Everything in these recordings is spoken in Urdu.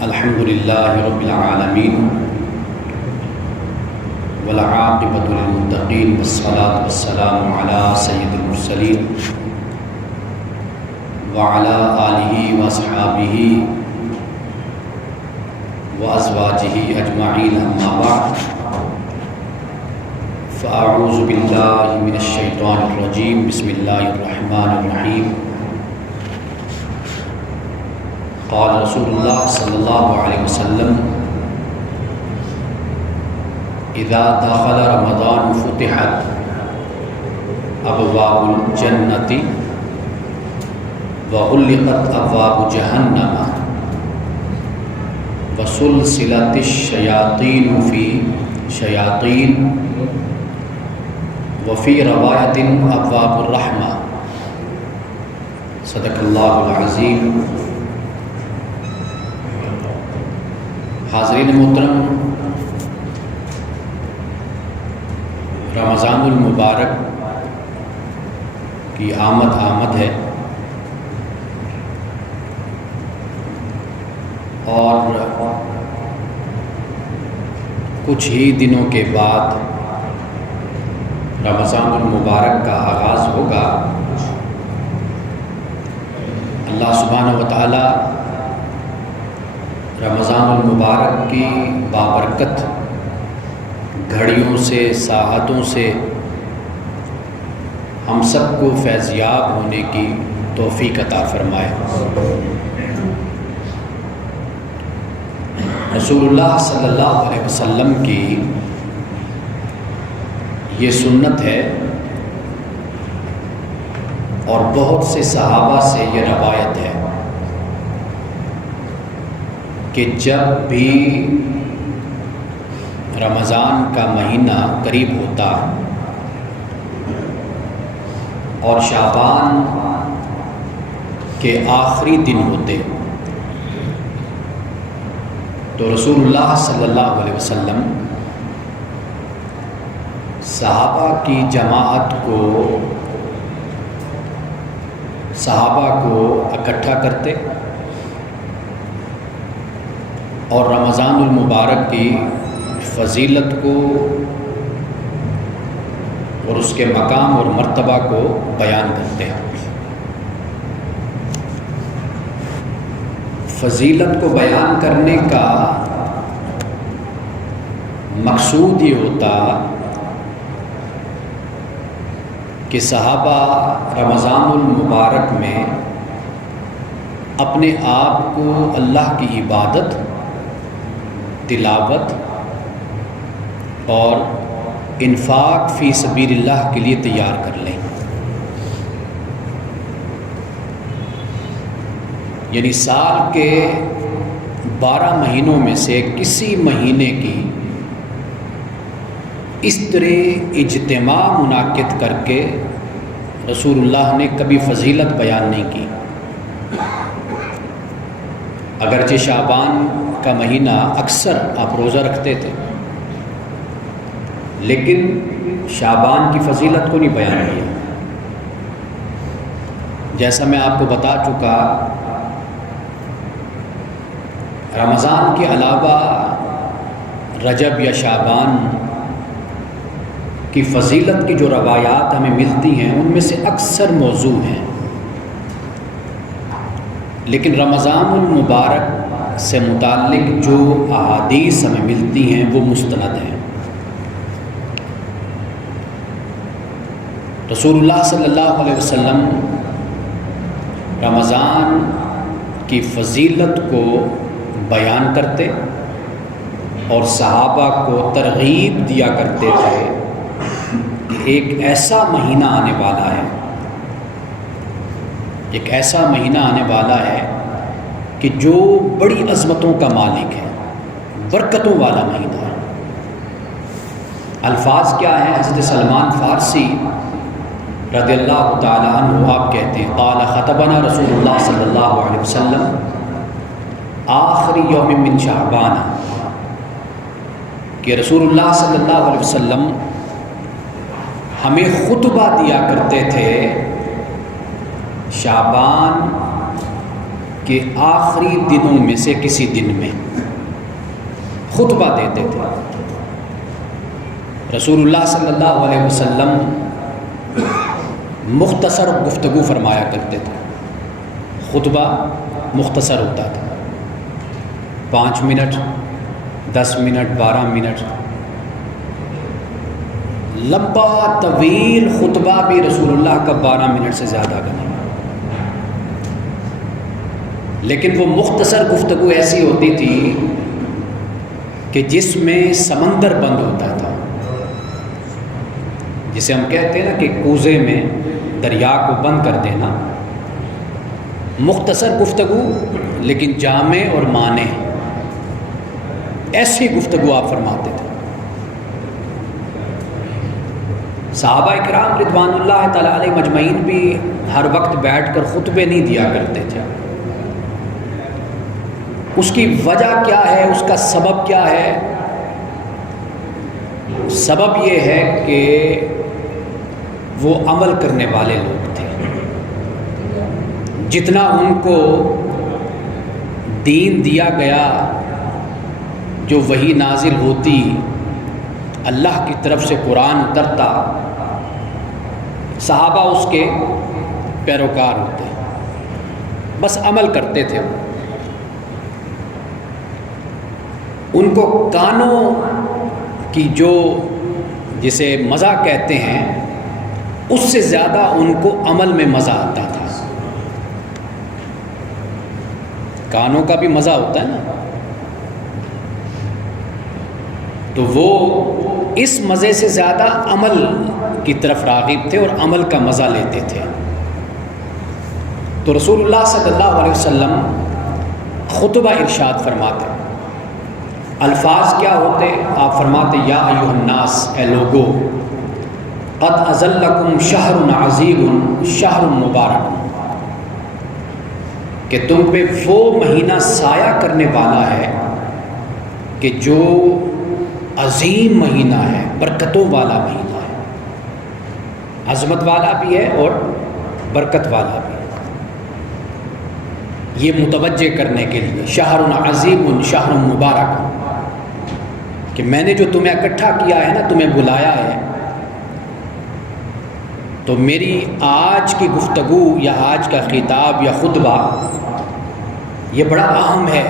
الحمد للہ رب العالمین والعاقبۃ للمتقین والصلاة والسلام علی سید المرسلین وعلی آلہ واصحابہ وازواجہ اجمعین اما بعد فاعوذ باللہ من الشیطان الرجیم بسم اللہ الرحمن الرحیم قال رسول اللہ صلی اللہ علیہ وسلم اذا دخل رمضان فتحت ابواب الجنۃ وغلقت ابواب جہنم وسلسلت الشیاطین فی شیاطین وفی روایت ابواب الرحمہ صدق اللہ العظیم۔ حاضرین محترم، رمضان المبارک کی آمد ہے اور کچھ ہی دنوں کے بعد رمضان المبارک کا آغاز ہوگا۔ اللہ سبحانہ و تعالی رمضان المبارک کی بابرکت گھڑیوں سے، ساعتوں سے ہم سب کو فیضیاب ہونے کی توفیق عطا فرمائے۔ رسول اللہ صلی اللہ علیہ وسلم کی یہ سنت ہے اور بہت سے صحابہ سے یہ روایت ہے کہ جب بھی رمضان کا مہینہ قریب ہوتا اور شعبان کے آخری دن ہوتے تو رسول اللہ صلی اللہ علیہ وسلم صحابہ کی جماعت صحابہ کو اکٹھا کرتے اور رمضان المبارک کی فضیلت کو اور اس کے مقام اور مرتبہ کو بیان کرتے ہیں۔ فضیلت کو بیان کرنے کا مقصود یہ ہوتا کہ صحابہ رمضان المبارک میں اپنے آپ کو اللہ کی عبادت، تلاوت اور انفاق فی سبیل اللہ کے لیے تیار کر لیں۔ یعنی سال کے 12 مہینوں میں سے کسی مہینے کی اس طرح اجتماع منعقد کر کے رسول اللہ نے کبھی فضیلت بیان نہیں کی۔ اگرچہ شعبان کا مہینہ اکثر آپ روزہ رکھتے تھے، لیکن شعبان کی فضیلت کو نہیں بیان کیا۔ جیسا میں آپ کو بتا چکا، رمضان کے علاوہ رجب یا شعبان کی فضیلت کی جو روایات ہمیں ملتی ہیں ان میں سے اکثر موضوع ہیں، لیکن رمضان المبارک سے متعلق جو احادیث ہمیں ملتی ہیں وہ مستند ہیں۔ رسول اللہ صلی اللہ علیہ وسلم رمضان کی فضیلت کو بیان کرتے اور صحابہ کو ترغیب دیا کرتے تھے کہ ایک ایسا مہینہ آنے والا ہے، ایک ایسا مہینہ آنے والا ہے کہ جو بڑی عظمتوں کا مالک ہے، برکتوں والا مہینہ ہے۔ الفاظ کیا ہیں؟ حضرت سلمان فارسی رضی اللہ تعالی عنہ آپ کہتے ہیں قال خطبنا رسول اللہ صلی اللہ علیہ وسلم آخر یوم من شعبان، کہ رسول اللہ صلی اللہ علیہ وسلم ہمیں خطبہ دیا کرتے تھے شعبان کہ آخری دنوں میں سے کسی دن میں خطبہ دیتے تھے۔ رسول اللہ صلی اللہ علیہ وسلم مختصر گفتگو فرمایا کرتے تھے، خطبہ مختصر ہوتا تھا، 5 منٹ، 10 منٹ، 12 منٹ، لمبا طویل خطبہ بھی رسول اللہ کا 12 منٹ سے زیادہ کا نہیں، لیکن وہ مختصر گفتگو ایسی ہوتی تھی کہ جس میں سمندر بند ہوتا تھا، جسے ہم کہتے ہیں نا کہ کوزے میں دریا کو بند کر دینا۔ مختصر گفتگو لیکن جامع اور معنی، ایسی گفتگو آپ فرماتے تھے۔ صحابہ کرام رضوان اللہ تعالیٰ علیہ مجمعین بھی ہر وقت بیٹھ کر خطبے نہیں دیا کرتے تھے۔ اس کی وجہ کیا ہے، اس کا سبب کیا ہے؟ سبب یہ ہے کہ وہ عمل کرنے والے لوگ تھے، جتنا ان کو دین دیا گیا، جو وحی نازل ہوتی، اللہ کی طرف سے قرآن اترتا، صحابہ اس کے پیروکار ہوتے، بس عمل کرتے تھے۔ ان کو کانوں کی جو جسے مزہ کہتے ہیں، اس سے زیادہ ان کو عمل میں مزہ آتا تھا۔ کانوں کا بھی مزہ ہوتا ہے نا، تو وہ اس مزے سے زیادہ عمل کی طرف راغب تھے اور عمل کا مزہ لیتے تھے۔ تو رسول اللہ صلی اللہ علیہ وسلم خطبہ ارشاد فرماتے، الفاظ کیا ہوتے؟ آپ فرماتے یا ایھا الناس، اے لوگو، قد اظلکم شہر عظیم شہر مبارک، کہ تم پہ وہ مہینہ سایہ کرنے والا ہے کہ جو عظیم مہینہ ہے، برکتوں والا مہینہ ہے، عظمت والا بھی ہے اور برکت والا بھی ہے۔ یہ متوجہ کرنے کے لیے شہر عظیم شہر مبارک، کہ میں نے جو تمہیں اکٹھا کیا ہے نا، تمہیں بلایا ہے، تو میری آج کی گفتگو یا آج کا خطاب یا خطبہ یہ بڑا اہم ہے،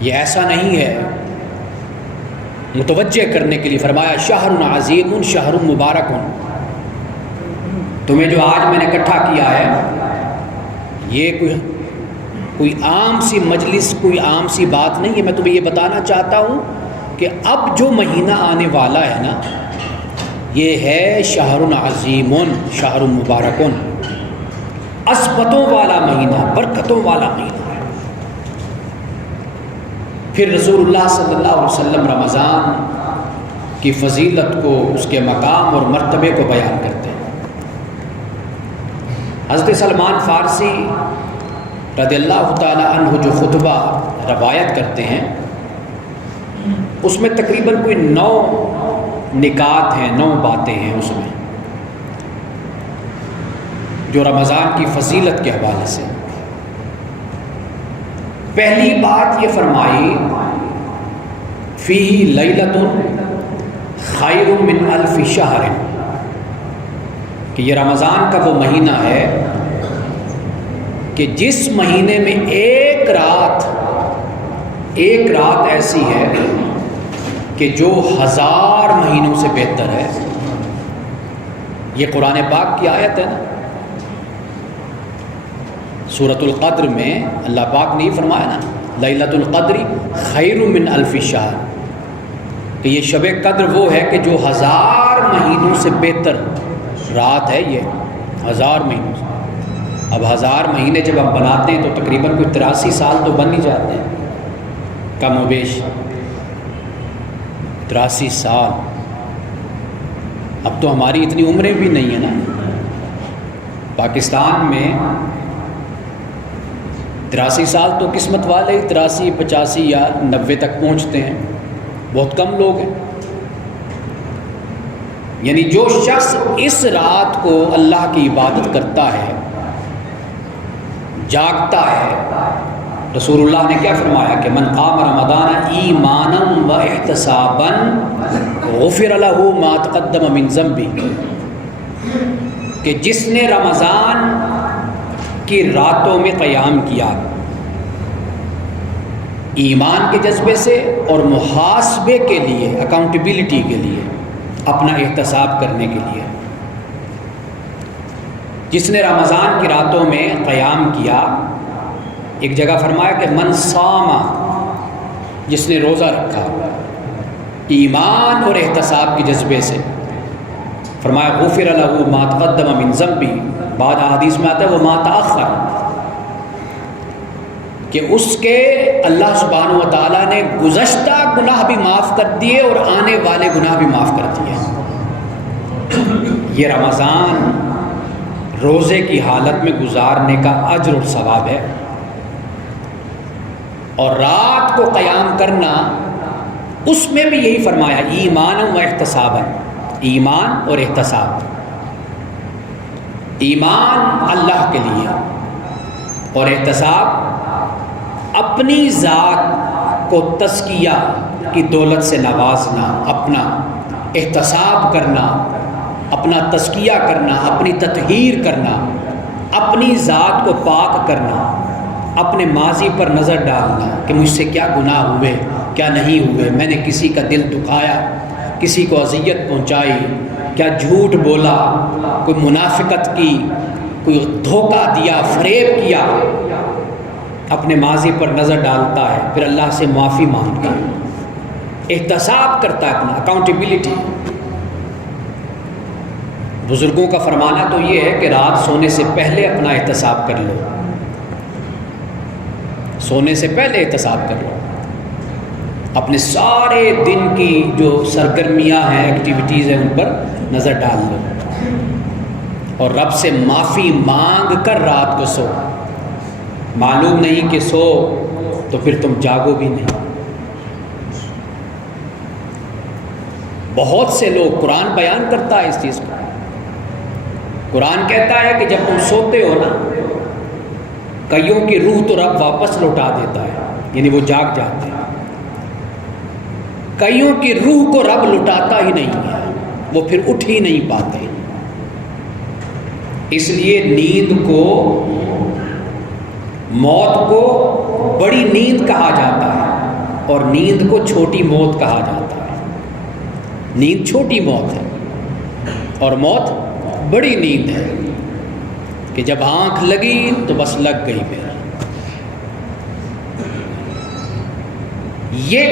یہ ایسا نہیں ہے۔ متوجہ کرنے کے لیے فرمایا شہر عظیم شہر مبارک، تمہیں جو آج میں نے اکٹھا کیا ہے، یہ کوئی عام سی مجلس، کوئی عام سی بات نہیں ہے۔ میں تمہیں یہ بتانا چاہتا ہوں کہ اب جو مہینہ آنے والا ہے نا، یہ ہے شہر عظیم شہر مبارک، عظمتوں والا مہینہ، برکتوں والا مہینہ ہے۔ پھر رسول اللہ صلی اللہ علیہ وسلم رمضان کی فضیلت کو، اس کے مقام اور مرتبے کو بیان کرتے ہیں۔ حضرت سلمان فارسی رضی اللہ تعالی عنہ جو خطبہ روایت کرتے ہیں، اس میں تقریباً کوئی 9 نکات ہیں، 9 باتیں ہیں اس میں، جو رمضان کی فضیلت کے حوالے سے۔ پہلی بات یہ فرمائی فیہ لیلۃ خیر من الف شہر، کہ یہ رمضان کا وہ مہینہ ہے کہ جس مہینے میں ایک رات ایسی ہے کہ جو 1000 مہینوں سے بہتر ہے۔ یہ قرآن پاک کی آیت ہے نا، سورۃ القدر میں اللہ پاک نے یہ فرمایا نا، لیلۃ القدر خیر من الف شہر، کہ یہ شب قدر وہ ہے کہ جو 1000 مہینوں سے بہتر رات ہے، یہ 1000 مہینوں سے۔ اب 1000 مہینے جب ہم بناتے ہیں تو تقریباً کوئی 83 سال تو بن ہی جاتے ہیں، کم و بیش 83 سال۔ اب تو ہماری اتنی عمریں بھی نہیں ہیں نا، پاکستان میں 83 سال تو قسمت والے 83 85 یا 90 تک پہنچتے ہیں، بہت کم لوگ ہیں۔ یعنی جو شخص اس رات کو اللہ کی عبادت کرتا ہے، جاگتا ہے، رسول اللہ نے کیا فرمایا کہ من قام رمضان ایمانا و احتسابا غفر له ما تقدم من ذنبه، کہ جس نے رمضان کی راتوں میں قیام کیا ایمان کے جذبے سے اور محاسبے کے لیے، اکاؤنٹیبلٹی کے لیے، اپنا احتساب کرنے کے لیے، جس نے رمضان کی راتوں میں قیام کیا، ایک جگہ فرمایا کہ من صام، جس نے روزہ رکھا ایمان اور احتساب کے جذبے سے، فرمایا غفر له ما تقدم من ذنبی، بعد حدیث میں آتا ہے وہ ما تاخر، کہ اس کے اللہ سبحانہ و تعالیٰ نے گزشتہ گناہ بھی معاف کر دیے اور آنے والے گناہ بھی معاف کر دیے۔ یہ رمضان روزے کی حالت میں گزارنے کا اجر اور ثواب ہے، اور رات کو قیام کرنا، اس میں بھی یہی فرمایا ایمان و احتسابا، ایمان اور احتساب، ایمان اللہ کے لیے اور احتساب اپنی ذات کو تزکیہ کی دولت سے نوازنا، اپنا احتساب کرنا، اپنا تزکیہ کرنا، اپنی تطہیر کرنا، اپنی ذات کو پاک کرنا، اپنے ماضی پر نظر ڈالنا کہ مجھ سے کیا گناہ ہوئے، کیا نہیں ہوئے، میں نے کسی کا دل دکھایا، کسی کو اذیت پہنچائی، کیا جھوٹ بولا، کوئی منافقت کی، کوئی دھوکہ دیا، فریب کیا، اپنے ماضی پر نظر ڈالتا ہے، پھر اللہ سے معافی مانگتا ہے، احتساب کرتا ہے، اپنا اکاؤنٹیبلٹی۔ بزرگوں کا فرمانا تو یہ ہے کہ رات سونے سے پہلے اپنا احتساب کر لو، سونے سے پہلے احتساب کر لو، اپنے سارے دن کی جو سرگرمیاں ہیں، ایکٹیویٹیز ہیں، ان پر نظر ڈال لو، اور رب سے معافی مانگ کر رات کو سو۔ معلوم نہیں کہ سو تو پھر تم جاگو بھی نہیں۔ بہت سے لوگ، قرآن بیان کرتا ہے اس چیز کو، قرآن کہتا ہے کہ جب تم سوتے ہو نا، کئیوں کی روح تو رب واپس لوٹا دیتا ہے، یعنی وہ جاگ جاتے ہیں، کئیوں کی روح کو رب لٹاتا ہی نہیں ہے، وہ پھر اٹھ ہی نہیں پاتے۔ اس لیے نیند کو، موت کو بڑی نیند کہا جاتا ہے، اور نیند کو چھوٹی موت کہا جاتا ہے۔ نیند چھوٹی موت ہے اور موت بڑی نیند ہے، کہ جب آنکھ لگی تو بس لگ گئی پھر۔ یہ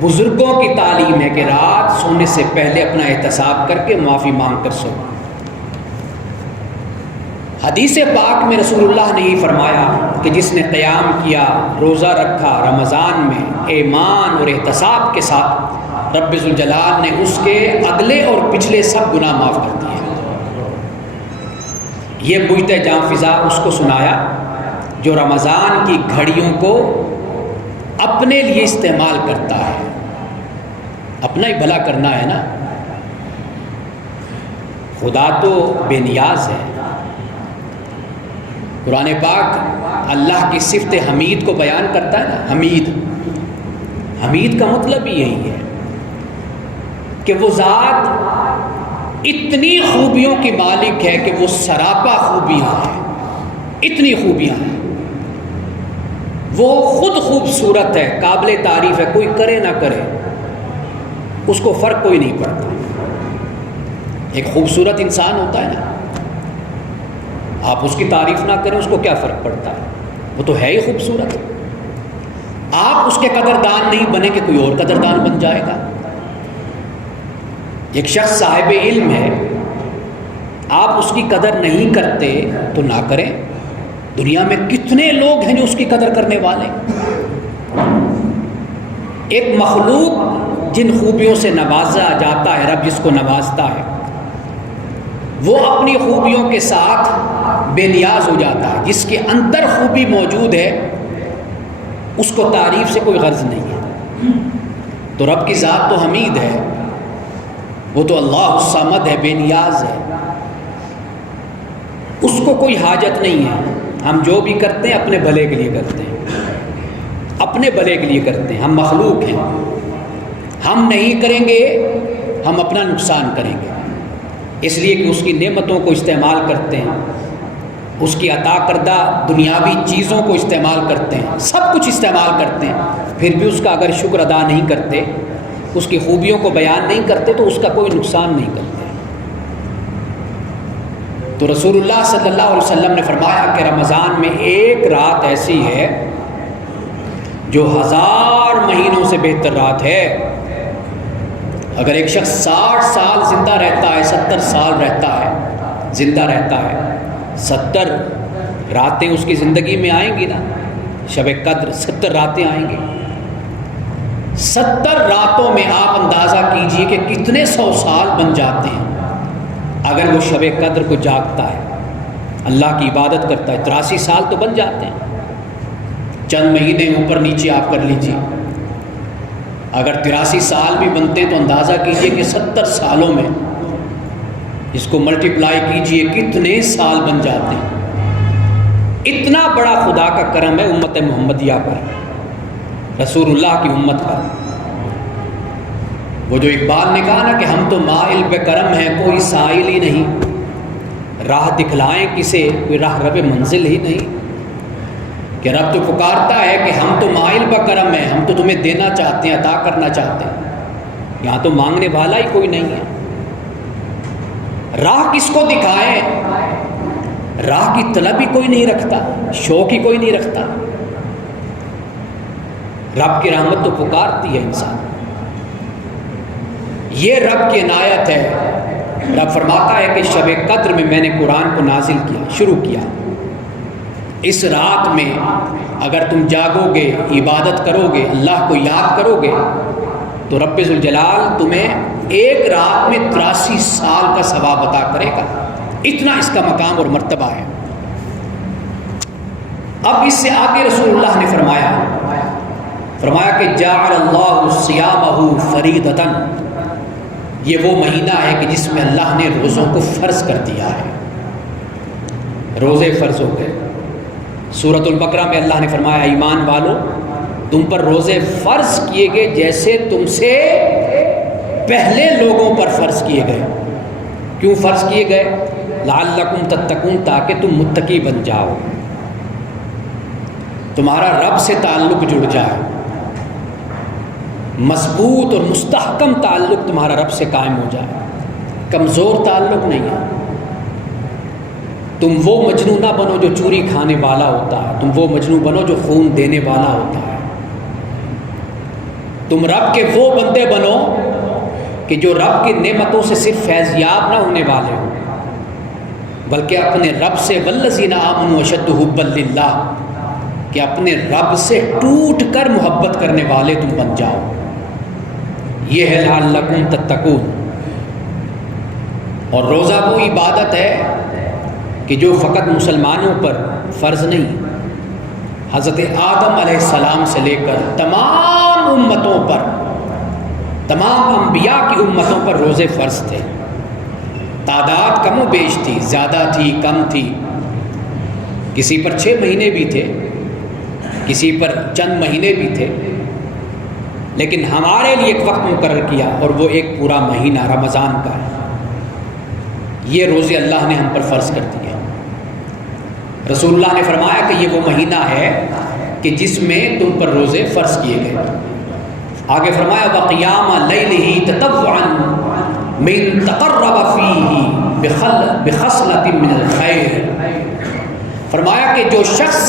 بزرگوں کی تعلیم ہے کہ رات سونے سے پہلے اپنا احتساب کر کے معافی مانگ کر سو۔ حدیث پاک میں رسول اللہ نے ہی فرمایا کہ جس نے قیام کیا، روزہ رکھا رمضان میں ایمان اور احتساب کے ساتھ، رب ذوالجلال نے اس کے اگلے اور پچھلے سب گناہ معاف کر دیے۔ یہ بوئت جاں فضا اس کو سنایا جو رمضان کی گھڑیوں کو اپنے لیے استعمال کرتا ہے، اپنا ہی بھلا کرنا ہے نا۔ خدا تو بے نیاز ہے۔ قرآن پاک اللہ کی صفت حمید کو بیان کرتا ہے نا، حمید۔ حمید کا مطلب ہی یہی ہے کہ وہ ذات اتنی خوبیوں کی مالک ہے کہ وہ سراپا خوبیاں ہیں، اتنی خوبیاں ہیں، وہ خود خوبصورت ہے، قابل تعریف ہے، کوئی کرے نہ کرے اس کو فرق کوئی نہیں پڑتا۔ ایک خوبصورت انسان ہوتا ہے نا، آپ اس کی تعریف نہ کریں اس کو کیا فرق پڑتا ہے، وہ تو ہے ہی خوبصورت۔ آپ اس کے قدردان نہیں بنے کہ کوئی اور قدردان بن جائے گا۔ ایک شخص صاحب علم ہے، آپ اس کی قدر نہیں کرتے تو نہ کریں۔ دنیا میں کتنے لوگ ہیں جو اس کی قدر کرنے والے۔ ایک مخلوق جن خوبیوں سے نوازا جاتا ہے، رب جس کو نوازتا ہے، وہ اپنی خوبیوں کے ساتھ بے نیاز ہو جاتا ہے۔ جس کے اندر خوبی موجود ہے اس کو تعریف سے کوئی غرض نہیں ہے۔ تو رب کی ذات تو حمید ہے، وہ تو اللہ الصمد ہے، بے نیاز ہے، اس کو کوئی حاجت نہیں ہے ہم جو بھی کرتے ہیں اپنے بھلے کے لیے کرتے ہیں، اپنے بھلے کے لیے کرتے ہیں. ہم مخلوق ہیں، ہم نہیں کریں گے ہم اپنا نقصان کریں گے. اس لیے کہ اس کی نعمتوں کو استعمال کرتے ہیں، اس کی عطا کردہ دنیاوی چیزوں کو استعمال کرتے ہیں، سب کچھ استعمال کرتے ہیں، پھر بھی اس کا اگر شکر ادا نہیں کرتے، اس کی خوبیوں کو بیان نہیں کرتے تو اس کا کوئی نقصان نہیں کرتے. تو رسول اللہ صلی اللہ علیہ وسلم نے فرمایا کہ رمضان میں ایک رات ایسی ہے جو 1000 مہینوں سے بہتر رات ہے. اگر ایک شخص 60 سال زندہ رہتا ہے، 70 سال رہتا ہے، زندہ رہتا ہے، 70 راتیں اس کی زندگی میں آئیں گی نا، شب قدر 70 راتیں آئیں گی. 70 راتوں میں آپ اندازہ کیجئے کہ کتنے 100 سال بن جاتے ہیں. اگر وہ شب قدر کو جاگتا ہے، اللہ کی عبادت کرتا ہے، 83 سال تو بن جاتے ہیں. چند مہینے اوپر نیچے آپ کر لیجئے، اگر 83 سال بھی بنتے ہیں تو اندازہ کیجئے کہ 70 سالوں میں اس کو ملٹیپلائی کیجئے کتنے سال بن جاتے ہیں. اتنا بڑا خدا کا کرم ہے امت محمدیہ پر، رسول اللہ کی امت پر. وہ جو اقبال نے کہا نا کہ ہم تو مائل بے کرم ہیں، کوئی سائل ہی نہیں، راہ دکھلائیں کسے، کوئی راہ رب منزل ہی نہیں. کہ رب تو پکارتا ہے کہ ہم تو مائل بے کرم ہیں، ہم تو تمہیں دینا چاہتے ہیں، عطا کرنا چاہتے ہیں، یہاں تو مانگنے والا ہی کوئی نہیں ہے. راہ کس کو دکھائیں، راہ کی طلب ہی کوئی نہیں رکھتا، شوق ہی کوئی نہیں رکھتا. رب کی رحمت تو پکارتی ہے انسان. یہ رب کی عنایت ہے. رب فرماتا ہے کہ شب قدر میں میں نے قرآن کو نازل کیا، شروع کیا. اس رات میں اگر تم جاگو گے، عبادت کرو گے، اللہ کو یاد کرو گے تو رب ذوالجلال تمہیں ایک رات میں 83 سال کا ثواب عطا کرے گا. اتنا اس کا مقام اور مرتبہ ہے. اب اس سے آگے رسول اللہ نے فرمایا کہ جعل اللہ صیامہ فریضۃ، یہ وہ مہینہ ہے کہ جس میں اللہ نے روزوں کو فرض کر دیا ہے. روزے فرض ہو گئے. سورۃ البقرہ میں اللہ نے فرمایا ایمان والو تم پر روزے فرض کیے گئے جیسے تم سے پہلے لوگوں پر فرض کیے گئے. کیوں فرض کیے گئے؟ لعلکم تتقون، تاکہ تم متقی بن جاؤ، تمہارا رب سے تعلق جڑ جائے، مضبوط اور مستحکم تعلق تمہارا رب سے قائم ہو جائے، کمزور تعلق نہیں ہے. تم وہ مجنو نہ بنو جو چوری کھانے والا ہوتا ہے، تم وہ مجنو بنو جو خون دینے والا ہوتا ہے. تم رب کے وہ بندے بنو کہ جو رب کی نعمتوں سے صرف فیضیاب نہ ہونے والے ہوں، بلکہ اپنے رب سے والذین آمنوا اشد حبا للہ، کہ اپنے رب سے ٹوٹ کر محبت کرنے والے تم بن جاؤ. یہ ہے لعلکم تتقون. اور روزہ وہ عبادت ہے کہ جو فقط مسلمانوں پر فرض نہیں، حضرت آدم علیہ السلام سے لے کر تمام امتوں پر، تمام انبیاء کی امتوں پر روزے فرض تھے. تعداد کم و بیش تھی، زیادہ تھی، کم تھی، کسی پر 6 مہینے بھی تھے، کسی پر چند مہینے بھی تھے، لیکن ہمارے لیے ایک وقت مقرر کیا اور وہ ایک پورا مہینہ رمضان کا ہے. یہ روزے اللہ نے ہم پر فرض کر دیے. رسول اللہ نے فرمایا کہ یہ وہ مہینہ ہے کہ جس میں تم پر روزے فرض کیے گئے. آگے فرمایا وَقِيَامَ لَيْلِهِ تَطَوُّعًا مِّن تَقَرَّبَ فِيهِ بِخَصْلَةٍ مِّنَ الْخَيْرِ. فرمایا کہ جو شخص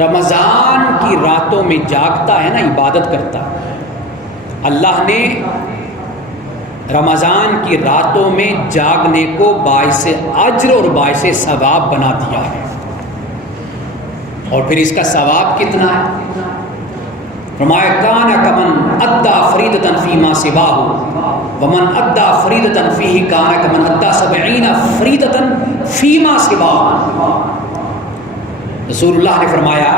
رمضان کی راتوں میں جاگتا ہے نا، عبادت کرتا، اللہ نے رمضان کی راتوں میں جاگنے کو باعث اجر اور باعث ثواب بنا دیا ہے. اور پھر اس کا ثواب کتنا ہے؟ فرمایا کان کمن ادا فریضۃ فیما سواہ ومن ادا فریضۃ فیہ کان کمن ادا 70 فریضۃ فیما سواہ. رسول اللہ نے فرمایا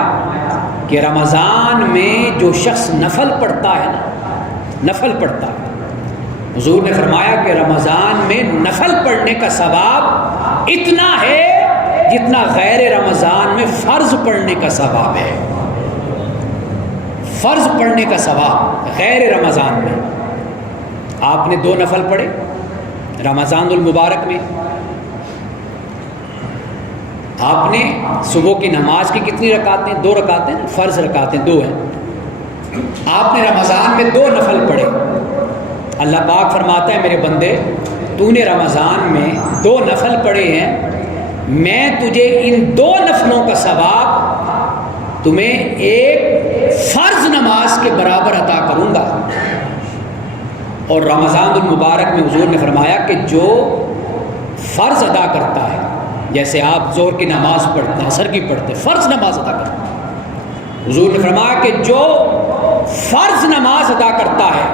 کہ رمضان میں جو شخص نفل پڑھتا ہے نا، نفل پڑھتا ہے، حضور نے فرمایا کہ رمضان میں نفل پڑھنے کا ثواب اتنا ہے جتنا غیر رمضان میں فرض پڑھنے کا ثواب ہے، فرض پڑھنے کا ثواب غیر رمضان میں۔ آپ نے 2 نفل پڑھے رمضان المبارک میں، آپ نے صبح کی نماز کی کتنی رکعتیں؟ 2 رکعتیں، فرض رکعتیں 2 ہیں۔ آپ نے رمضان میں 2 نفل پڑھے، اللہ پاک فرماتا ہے میرے بندے تو نے رمضان میں 2 نفل پڑھے ہیں، میں تجھے ان 2 نفلوں کا ثواب تمہیں ایک فرض نماز کے برابر عطا کروں گا۔ اور رمضان المبارک میں حضور نے فرمایا کہ جو فرض ادا کرتا ہے، جیسے آپ ظہر کی نماز پڑھتے ہیں، عصر کی پڑھتے ہیں، فرض نماز ادا کرتے ہیں، حضور نے فرمایا کہ جو فرض نماز ادا کرتا ہے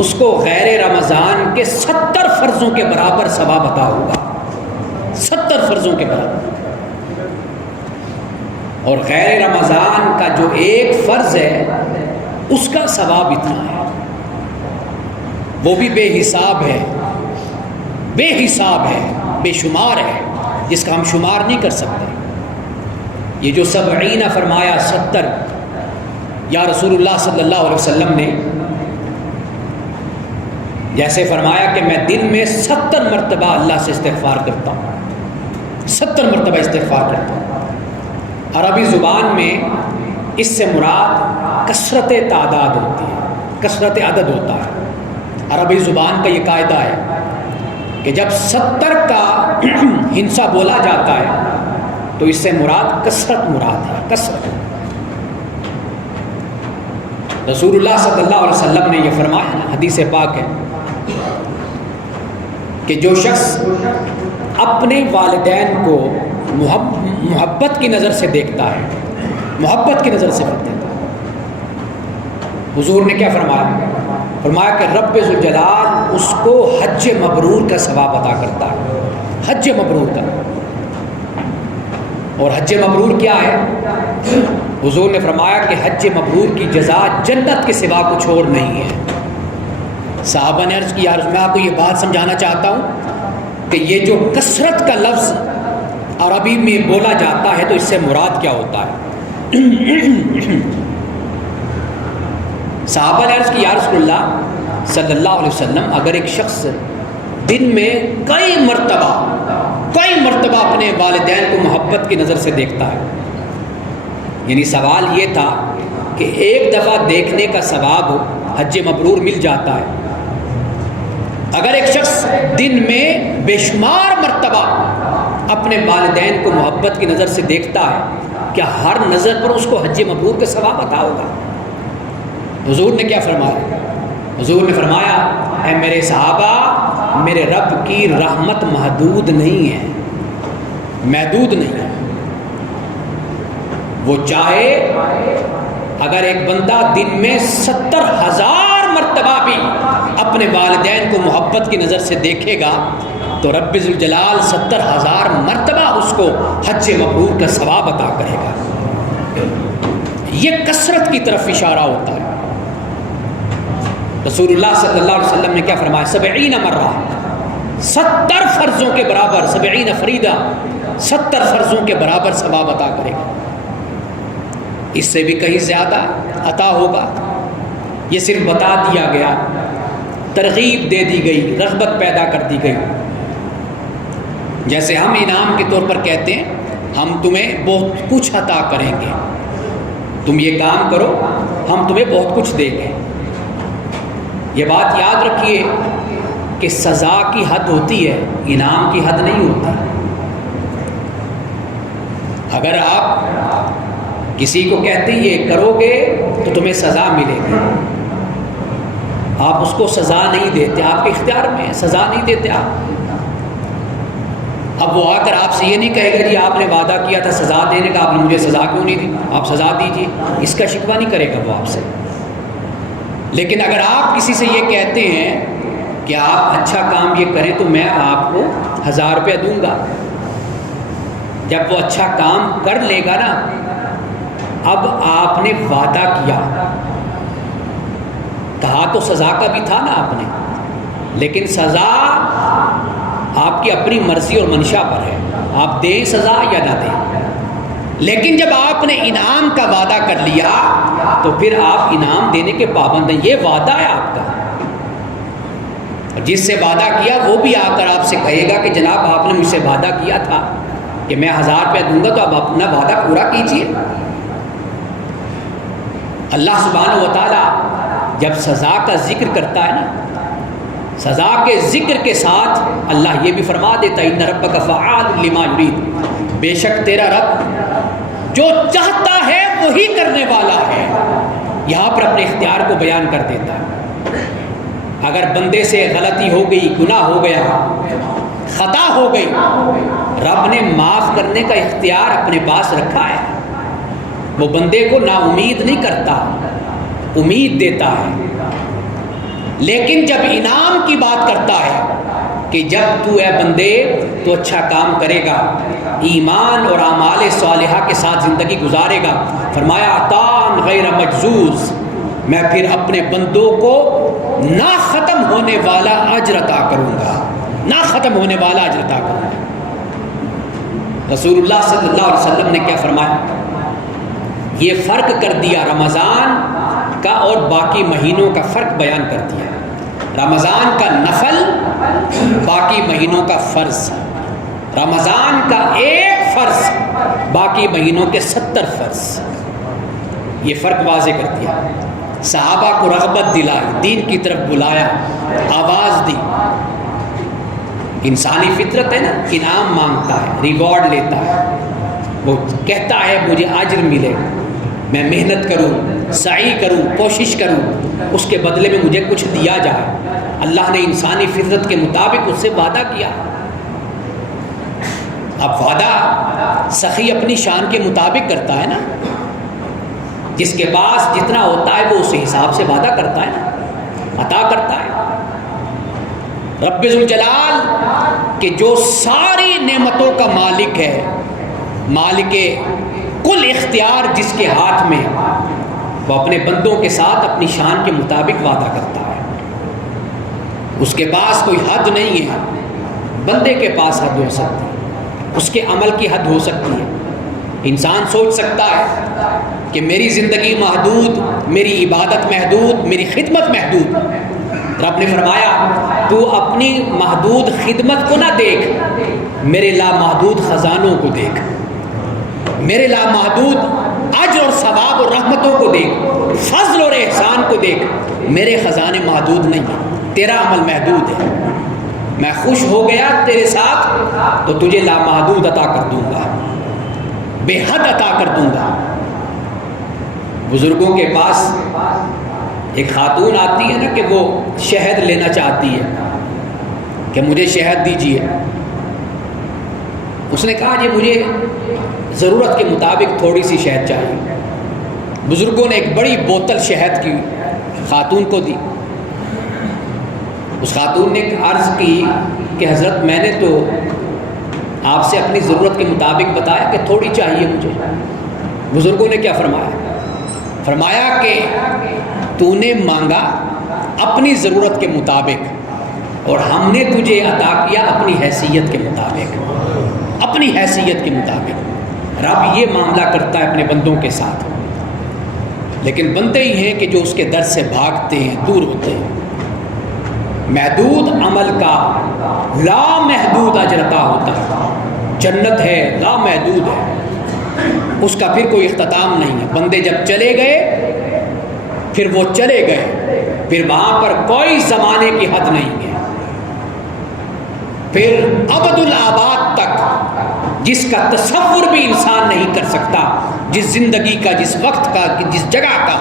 اس کو غیر رمضان کے 70 فرضوں کے برابر ثواب عطا ہوگا، 70 فرضوں کے برابر۔ اور غیر رمضان کا جو ایک فرض ہے اس کا ثواب اتنا ہے، وہ بھی بے حساب ہے، بے حساب ہے، بے شمار ہے، جس کا ہم شمار نہیں کر سکتے۔ یہ جو 70 فرمایا، 70 یا رسول اللہ صلی اللہ علیہ وسلم نے جیسے فرمایا کہ میں دن میں 70 مرتبہ اللہ سے استغفار کرتا ہوں، 70 مرتبہ استغفار کرتا ہوں۔ عربی زبان میں اس سے مراد کثرت تعداد ہوتی ہے، کثرت عدد ہوتا ہے۔ عربی زبان کا یہ قاعدہ ہے کہ جب 70 کا ہندسہ بولا جاتا ہے تو اس سے مراد کثرت مراد ہے، کثرت۔ رسول اللہ صلی اللہ علیہ وسلم نے یہ فرمایا، حدیث پاک ہے کہ جو شخص اپنے والدین کو محبت کی نظر سے دیکھتا ہے، محبت کی نظر سے دیکھتا ہے، حضور نے کیا فرمایا؟ فرمایا کہ رب ذوالجلال اس کو حج مبرور کا ثواب عطا کرتا ہے، حج مبرور کا۔ اور حج مبرور کیا ہے؟ حضور نے فرمایا کہ حج مبرور کی جزا جنت کے سوا کچھ اور نہیں ہے۔ صحابہ نے عرض کی یا رسول اللہ، میں آپ کو یہ بات سمجھانا چاہتا ہوں کہ یہ جو کثرت کا لفظ عربی میں بولا جاتا ہے تو اس سے مراد کیا ہوتا ہے؟ صحابہ نے عرض کی یا رسول اللہ صلی اللہ علیہ وسلم، اگر ایک شخص دن میں کئی مرتبہ اپنے والدین کو محبت کی نظر سے دیکھتا ہے، یعنی سوال یہ تھا کہ ایک دفعہ دیکھنے کا ثواب حج مبرور مل جاتا ہے، اگر ایک شخص دن میں بے شمار مرتبہ اپنے والدین کو محبت کی نظر سے دیکھتا ہے، کیا ہر نظر پر اس کو حج مبرور کا ثواب عطا ہوگا؟ حضور نے کیا فرمایا؟ حضور نے فرمایا اے میرے صحابہ، میرے رب کی رحمت محدود نہیں ہے، محدود نہیں ہے۔ وہ چاہے اگر ایک بندہ دن میں 70,000 مرتبہ بھی اپنے والدین کو محبت کی نظر سے دیکھے گا تو رب ذوالجلال 70,000 مرتبہ اس کو حج مبرور کا ثواب عطا کرے گا۔ یہ کثرت کی طرف اشارہ ہوتا ہے۔ رسول اللہ صلی اللہ علیہ وسلم نے کیا فرمایا؟ 70 مرہ، 70 فرضوں کے برابر، 70 فریدہ، 70 فرضوں کے برابر ثواب عطا کرے گا۔ اس سے بھی کہیں زیادہ عطا ہوگا۔ یہ صرف بتا دیا گیا، ترغیب دے دی گئی، رغبت پیدا کر دی گئی۔ جیسے ہم انعام کے طور پر کہتے ہیں ہم تمہیں بہت کچھ عطا کریں گے، تم یہ کام کرو ہم تمہیں بہت کچھ دیں گے۔ یہ بات یاد رکھیے کہ سزا کی حد ہوتی ہے، انعام کی حد نہیں ہوتی۔ اگر آپ کسی کو کہتے ہیں یہ کرو گے تو تمہیں سزا ملے گی، آپ اس کو سزا نہیں دیتے، آپ کے اختیار میں ہے، سزا نہیں دیتے آپ۔ اب وہ آ کر آپ سے یہ نہیں کہے گا جی آپ نے وعدہ کیا تھا سزا دینے کا، آپ نے مجھے سزا کیوں نہیں دی، آپ سزا دیجیے، اس کا شکوہ نہیں کرے گا وہ آپ سے۔ لیکن اگر آپ کسی سے یہ کہتے ہیں کہ آپ اچھا کام یہ کریں تو میں آپ کو 1000 روپیہ دوں گا، جب وہ اچھا کام کر لے گا نا، اب آپ نے وعدہ کیا، کہا تو سزا کا بھی تھا نا آپ نے، لیکن سزا آپ کی اپنی مرضی اور منشا پر ہے، آپ دیں سزا یا نہ دیں۔ لیکن جب آپ نے انعام کا وعدہ کر لیا تو پھر آپ انعام دینے کے پابند ہیں. یہ وعدہ ہے آپ کا. جس سے وعدہ کیا وہ بھی آ کر آپ سے کہے گا کہ جناب آپ نے مجھ سے وعدہ کیا تھا کہ میں 1000 روپیہ دوں گا تو آپ اپنا وعدہ پورا کیجیے. اللہ سبحانہ و تعالیٰ جب سزا کا ذکر کرتا ہے نا، سزا کے ذکر کے ساتھ اللہ یہ بھی فرما دیتا ہے ان ربک فعال لما یرید، بے شک تیرا رب جو چاہتا ہے وہی کرنے والا ہے. یہاں پر اپنے اختیار کو بیان کر دیتا ہے. اگر بندے سے غلطی ہو گئی، گناہ ہو گیا، خطا ہو گئی، رب نے معاف کرنے کا اختیار اپنے پاس رکھا ہے. وہ بندے کو نا امید نہیں کرتا، امید دیتا ہے. لیکن جب انعام کی بات کرتا ہے کہ جب تو اے بندے تو اچھا کام کرے گا، ایمان اور اعمال صالحہ کے ساتھ زندگی گزارے گا، فرمایا عطاء غیر مجزوز، میں پھر اپنے بندوں کو نہ ختم ہونے والا اجر عطا کروں گا، نہ ختم ہونے والا اجر عطا کروں گا. رسول اللہ صلی اللہ علیہ وسلم نے کیا فرمایا؟ یہ فرق کر دیا رمضان کا اور باقی مہینوں کا فرق بیان کر دیا. رمضان کا نفل، باقی مہینوں کا فرض. رمضان کا ایک فرض، باقی مہینوں کے 70 فرض. یہ فرق واضح کر دیا. صحابہ کو رغبت دلائی، دین کی طرف بلایا، آواز دی. انسانی فطرت ہے نا، انعام مانگتا ہے، ریوارڈ لیتا ہے. وہ کہتا ہے مجھے اجر ملے، میں محنت کروں، سعی کروں، کوشش کروں، اس کے بدلے میں مجھے کچھ دیا جائے. اللہ نے انسانی فطرت کے مطابق اس سے وعدہ کیا. اب وعدہ سخی اپنی شان کے مطابق کرتا ہے نا، جس کے پاس جتنا ہوتا ہے وہ اس حساب سے وعدہ کرتا ہے نا، عطا کرتا ہے. رب ذوالجلال کہ جو ساری نعمتوں کا مالک ہے، مالک کل اختیار جس کے ہاتھ میں، وہ اپنے بندوں کے ساتھ اپنی شان کے مطابق وعدہ کرتا ہے. اس کے پاس کوئی حد نہیں ہے. بندے کے پاس حد ہو سکتی ہے، اس کے عمل کی حد ہو سکتی ہے. انسان سوچ سکتا ہے کہ میری زندگی محدود، میری عبادت محدود، میری خدمت محدود. رب نے فرمایا تو اپنی محدود خدمت کو نہ دیکھ، میرے لامحدود خزانوں کو دیکھ، میرے لامحدود اجر اور ثواب اور رحمتوں کو دیکھ، فضل اور احسان کو دیکھ. میرے خزانے محدود نہیں ہیں، تیرا عمل محدود ہے. میں خوش ہو گیا تیرے ساتھ تو تجھے لامحدود عطا کر دوں گا، بے حد عطا کر دوں گا. بزرگوں کے پاس ایک خاتون آتی ہے نا کہ وہ شہد لینا چاہتی ہے کہ مجھے شہد دیجیے. اس نے کہا جی مجھے ضرورت کے مطابق تھوڑی سی شہد چاہیے. بزرگوں نے ایک بڑی بوتل شہد کی خاتون کو دی. اس خاتون نے عرض کی کہ حضرت میں نے تو آپ سے اپنی ضرورت کے مطابق بتایا کہ تھوڑی چاہیے مجھے. بزرگوں نے کیا فرمایا؟ فرمایا کہ تو نے مانگا اپنی ضرورت کے مطابق اور ہم نے تجھے عطا کیا اپنی حیثیت کے مطابق، اپنی حیثیت کے مطابق. رب یہ معاملہ کرتا ہے اپنے بندوں کے ساتھ. لیکن بندے ہی ہیں کہ جو اس کے در سے بھاگتے ہیں، دور ہوتے ہیں. محدود عمل کا لامحدود اجر عطا ہوتا ہے. جنت ہے لامحدود ہے، اس کا پھر کوئی اختتام نہیں ہے. بندے جب چلے گئے پھر وہ چلے گئے، پھر وہاں پر کوئی زمانے کی حد نہیں ہے. پھر ابد الآباد تک جس کا تصور بھی انسان نہیں کر سکتا، جس زندگی کا، جس وقت کا، جس جگہ کا،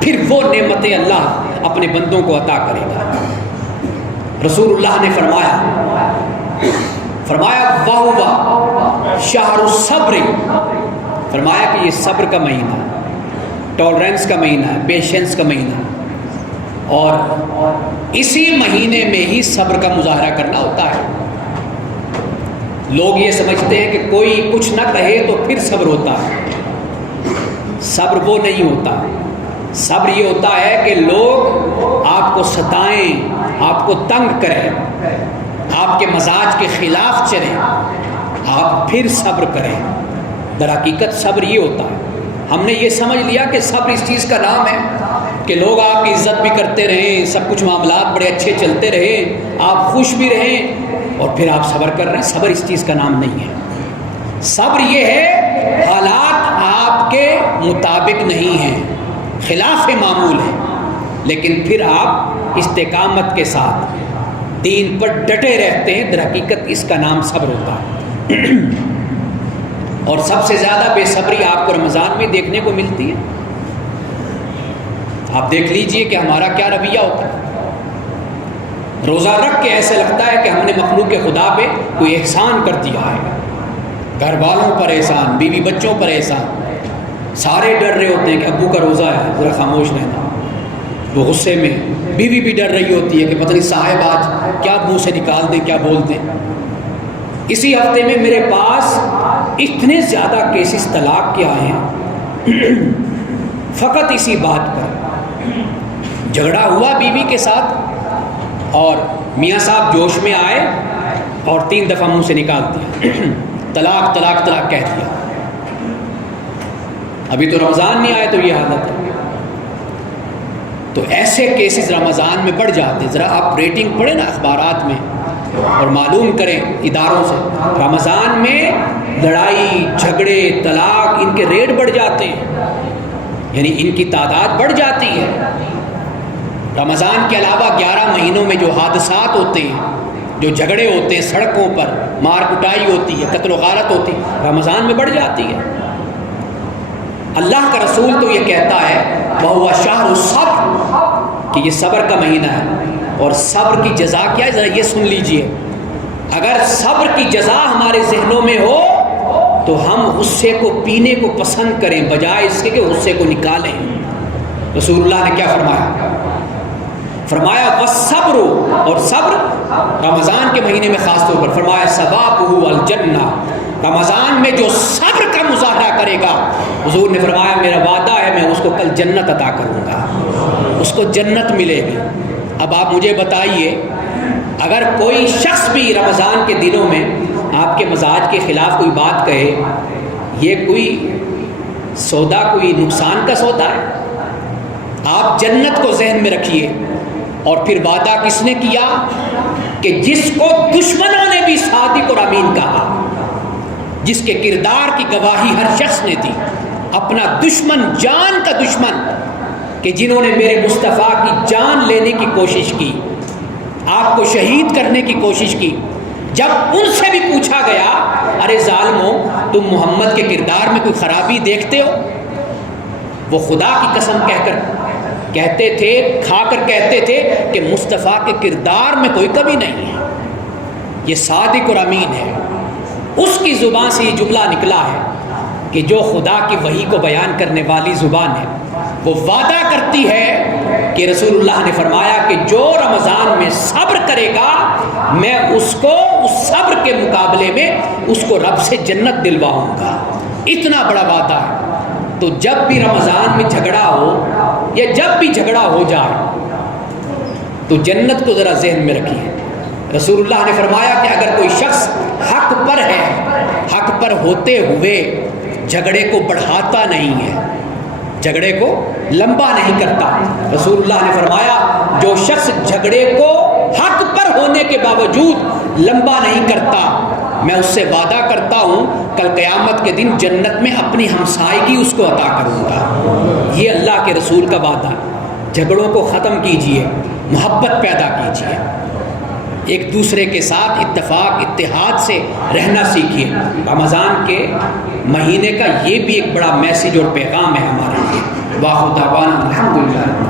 پھر وہ نعمتیں اللہ اپنے بندوں کو عطا کرے گا. رسول اللہ نے فرمایا وَهُوَ شَهْرُ الصَّبْرِ، فرمایا کہ یہ صبر کا مہینہ، ٹالرنس کا مہینہ ہے، پیشنس کا مہینہ، اور اسی مہینے میں ہی صبر کا مظاہرہ کرنا ہوتا ہے. لوگ یہ سمجھتے ہیں کہ کوئی کچھ نہ کہے تو پھر صبر ہوتا ہے. صبر وہ نہیں ہوتا. صبر یہ ہوتا ہے کہ لوگ آپ کو ستائیں، آپ کو تنگ کریں، آپ کے مزاج کے خلاف چلیں، آپ پھر صبر کریں. در حقیقت صبر یہ ہوتا ہے، ہم نے یہ سمجھ لیا کہ صبر اس چیز کا نام ہے کہ لوگ آپ کی عزت بھی کرتے رہیں، سب کچھ معاملات بڑے اچھے چلتے رہیں، آپ خوش بھی رہیں اور پھر آپ صبر کر رہے ہیں۔ صبر اس چیز کا نام نہیں ہے۔ صبر یہ ہے حالات آپ کے مطابق نہیں ہیں، خلاف معمول ہے، لیکن پھر آپ استقامت کے ساتھ دین پر ڈٹے رہتے ہیں، در حقیقت اس کا نام صبر ہوتا ہے۔ اور سب سے زیادہ بے صبری آپ کو رمضان میں دیکھنے کو ملتی ہے۔ آپ دیکھ لیجئے کہ ہمارا کیا رویہ ہوتا ہے۔ روزہ رکھ کے ایسا لگتا ہے کہ ہم نے مخلوق خدا پہ کوئی احسان کر دیا ہے، گھر والوں پر احسان، بیوی بچوں پر احسان، سارے ڈر رہے ہوتے ہیں کہ ابو کا روزہ ہے، ذرا خاموش رہنا، وہ غصے میں، بیوی بھی ڈر رہی ہوتی ہے کہ پتہ نہیں صاحب آج کیا منہ سے نکال دیں، کیا بول دیں۔ اسی ہفتے میں میرے پاس اتنے زیادہ کیسز طلاق کے آئے ہیں، فقط اسی بات پر جھگڑا ہوا بیوی کے ساتھ اور میاں صاحب جوش میں آئے اور 3 دفعہ منہ سے نکال دیا، طلاق طلاق طلاق کہہ دیا۔ ابھی تو رمضان نہیں آئے تو یہ حالت ہے۔ تو ایسے کیسز رمضان میں بڑھ جاتے ہیں۔ ذرا آپ ریٹنگ پڑھیں نا اخبارات میں اور معلوم کریں اداروں سے، رمضان میں لڑائی جھگڑے طلاق ان کے ریٹ بڑھ جاتے ہیں، یعنی ان کی تعداد بڑھ جاتی ہے۔ رمضان کے علاوہ 11 مہینوں میں جو حادثات ہوتے ہیں، جو جھگڑے ہوتے ہیں، سڑکوں پر مار کٹائی ہوتی ہے، قتل و غارت ہوتی ہے، رمضان میں بڑھ جاتی ہے۔ اللہ کا رسول تو یہ کہتا ہے وَهُوَ شَهْرُ الصَّبْرِ کہ یہ صبر کا مہینہ ہے، اور صبر کی جزا کیا ہے ذرا یہ سن لیجئے۔ اگر صبر کی جزا ہمارے ذہنوں میں ہو تو ہم غصے کو پینے کو پسند کریں بجائے اس کے کہ غصے کو نکالیں۔ رسول اللہ نے کیا فرمایا؟ فرمایا وَالصَّبْرُ، اور صبر رمضان کے مہینے میں خاص طور پر فرمایا ثوابُهُ الجنہ، رمضان میں جو صبر کا مظاہرہ کرے گا، حضور نے فرمایا میرا وعدہ ہے میں اس کو کل جنت عطا کروں گا، اس کو جنت ملے گی۔ اب آپ مجھے بتائیے، اگر کوئی شخص بھی رمضان کے دنوں میں آپ کے مزاج کے خلاف کوئی بات کہے، یہ کوئی سودا کوئی نقصان کا سودا ہے؟ آپ جنت کو ذہن میں رکھیے۔ اور پھر وعدہ کس نے کیا کہ جس کو دشمنوں نے بھی صادق اور امین کہا، جس کے کردار کی گواہی ہر شخص نے دی، اپنا دشمن، جان کا دشمن، کہ جنہوں نے میرے مصطفیٰ کی جان لینے کی کوشش کی، آپ کو شہید کرنے کی کوشش کی، جب ان سے بھی پوچھا گیا ارے ظالموں تم محمد کے کردار میں کوئی خرابی دیکھتے ہو، وہ خدا کی قسم کہہ کر کہتے تھے، کھا کر کہتے تھے کہ مصطفیٰ کے کردار میں کوئی کمی نہیں ہے، یہ صادق اور امین ہے۔ اس کی زبان سے یہ جملہ نکلا ہے کہ جو خدا کی وحی کو بیان کرنے والی زبان ہے، وہ وعدہ کرتی ہے کہ رسول اللہ نے فرمایا کہ جو رمضان میں صبر کرے گا میں اس کو اس صبر کے مقابلے میں اس کو رب سے جنت دلواؤں گا۔ اتنا بڑا وعدہ ہے۔ تو جب بھی رمضان میں جھگڑا ہو یا جب بھی جھگڑا ہو جائے تو جنت کو ذرا ذہن میں رکھیے۔ رسول اللہ نے فرمایا کہ اگر کوئی شخص حق پر ہے، حق پر ہوتے ہوئے جھگڑے کو بڑھاتا نہیں ہے، جھگڑے کو لمبا نہیں کرتا، رسول اللہ نے فرمایا جو شخص جھگڑے کو حق پر ہونے کے باوجود لمبا نہیں کرتا، میں اس سے وعدہ کرتا ہوں کل قیامت کے دن جنت میں اپنی ہمسائیگی اس کو عطا کروں گا۔ یہ اللہ کے رسول کا وعدہ ہے۔ جھگڑوں کو ختم کیجئے، محبت پیدا کیجئے، ایک دوسرے کے ساتھ اتفاق اتحاد سے رہنا سیکھیے۔ رمضان کے مہینے کا یہ بھی ایک بڑا میسیج اور پیغام ہے ہمارے لیے۔ واخر دعوانا الحمدللہ۔